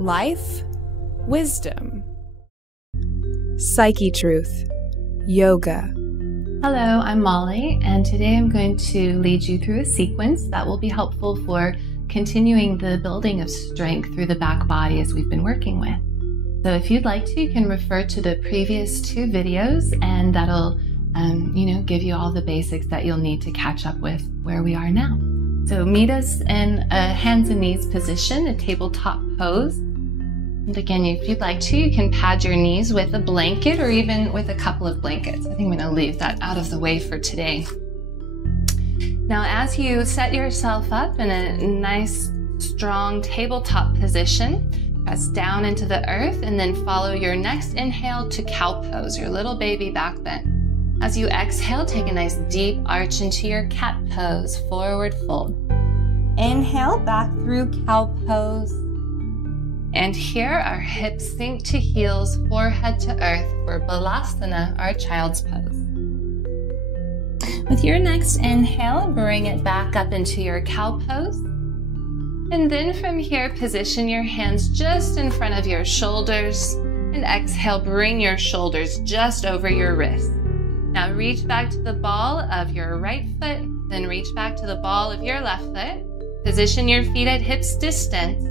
life, wisdom. Psychetruth, yoga. Hello, I'm Molly, and today I'm going to lead you through a sequence that will be helpful for continuing the building of strength through the back body as we've been working with. So if you'd like to, you can refer to the previous 2 videos, and that'll give you all the basics that you'll need to catch up with where we are now. So meet us in a hands and knees position, a tabletop pose. And again, if you'd like to, you can pad your knees with a blanket or even with a couple of blankets. I think I'm going to leave that out of the way for today. Now, as you set yourself up in a nice, strong tabletop position, press down into the earth and then follow your next inhale to cow pose, your little baby back bend. As you exhale, take a nice deep arch into your cat pose, forward fold. Inhale, back through cow pose. And here, our hips sink to heels, forehead to earth for Balasana, our child's pose. With your next inhale, bring it back up into your cow pose. And then from here, position your hands just in front of your shoulders. And exhale, bring your shoulders just over your wrists. Now reach back to the ball of your right foot, then reach back to the ball of your left foot. Position your feet at hips distance.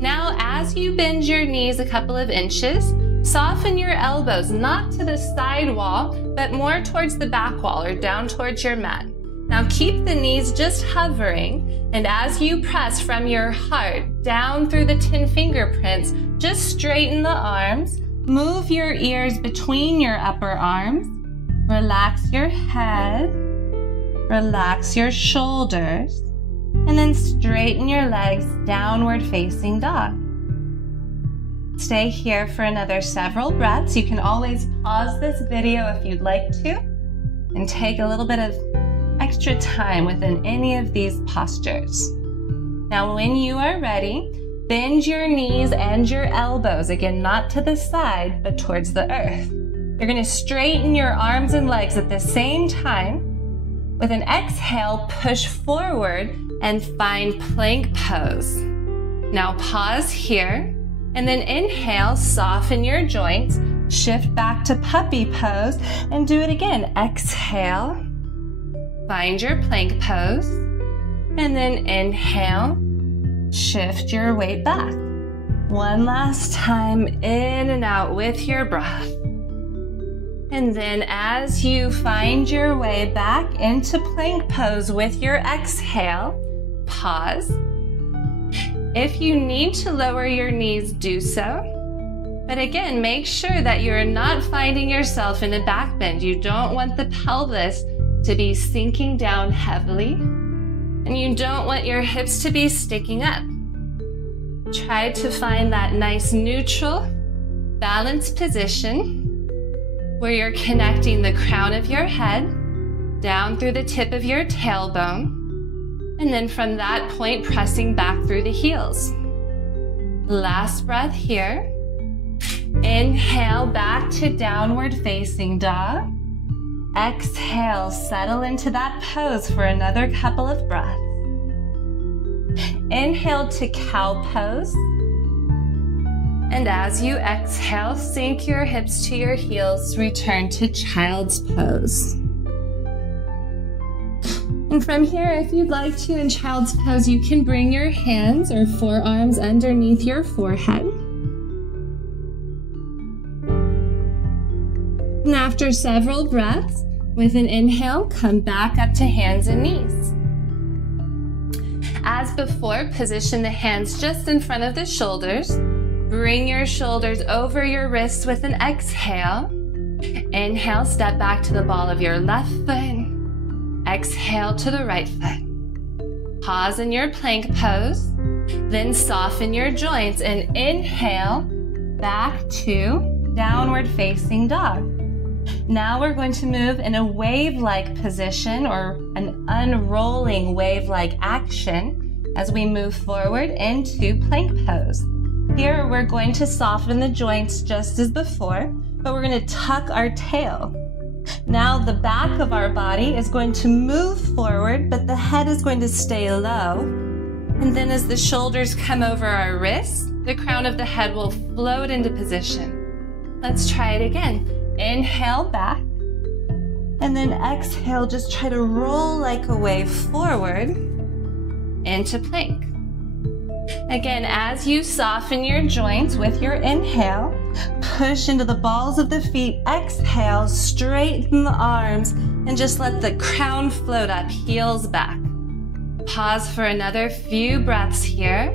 Now, as you bend your knees a couple of inches, soften your elbows, not to the side wall, but more towards the back wall or down towards your mat. Now keep the knees just hovering, and as you press from your heart down through the 10 fingerprints, just straighten the arms, move your ears between your upper arms, relax your head, relax your shoulders, and then straighten your legs, downward facing dog. Stay here for another several breaths. You can always pause this video if you'd like to and take a little bit of extra time within any of these postures. Now, when you are ready, bend your knees and your elbows, again, not to the side, but towards the earth. You're going to straighten your arms and legs at the same time. With an exhale, push forward and find plank pose. Now pause here, and then inhale, soften your joints, shift back to puppy pose, and do it again. Exhale, find your plank pose, and then inhale, shift your weight back. One last time, in and out with your breath. And then as you find your way back into plank pose with your exhale, pause. If you need to lower your knees, do so. But again, make sure that you're not finding yourself in a back bend. You don't want the pelvis to be sinking down heavily, and you don't want your hips to be sticking up. Try to find that nice neutral, balanced position where you're connecting the crown of your head down through the tip of your tailbone, and then from that point, pressing back through the heels. Last breath here. Inhale back to downward facing dog. Exhale, settle into that pose for another couple of breaths. Inhale to cow pose. And as you exhale, sink your hips to your heels, return to child's pose. And from here, if you'd like to, in child's pose, you can bring your hands or forearms underneath your forehead. And after several breaths, with an inhale, come back up to hands and knees. As before, position the hands just in front of the shoulders. Bring your shoulders over your wrists with an exhale. Inhale, step back to the ball of your left foot. Exhale to the right foot. Pause in your plank pose. Then soften your joints and inhale back to downward facing dog. Now we're going to move in a wave-like position or an unrolling wave-like action as we move forward into plank pose. Here, we're going to soften the joints just as before, but we're going to tuck our tail. Now the back of our body is going to move forward, but the head is going to stay low. And then as the shoulders come over our wrists, The crown of the head will float into position. Let's try it again. Inhale back. And then exhale, just try to roll like a wave forward into plank. Again, as you soften your joints with your inhale, push into the balls of the feet. Exhale, straighten the arms, and just let the crown float up, heels back. Pause for another few breaths here.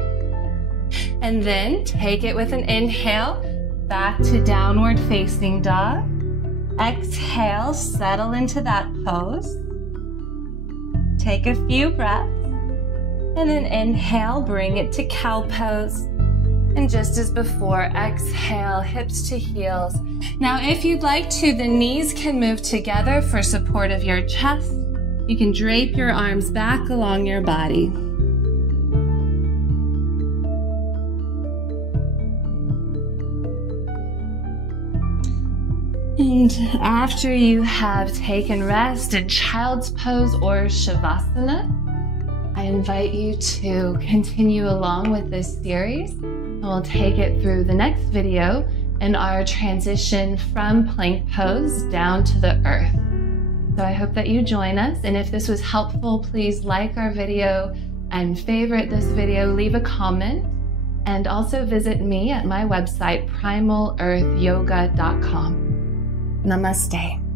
And then take it with an inhale, back to downward facing dog. Exhale, settle into that pose. Take a few breaths. And then inhale, bring it to cow pose. And just as before, exhale, hips to heels. Now, if you'd like to, the knees can move together for support of your chest. You can drape your arms back along your body. And after you have taken rest in child's pose or shavasana, I invite you to continue along with this series. And we'll take it through the next video in our transition from plank pose down to the earth. So I hope that you join us. And if this was helpful, please like our video and favorite this video, leave a comment, and also visit me at my website, primalearthyoga.com. Namaste.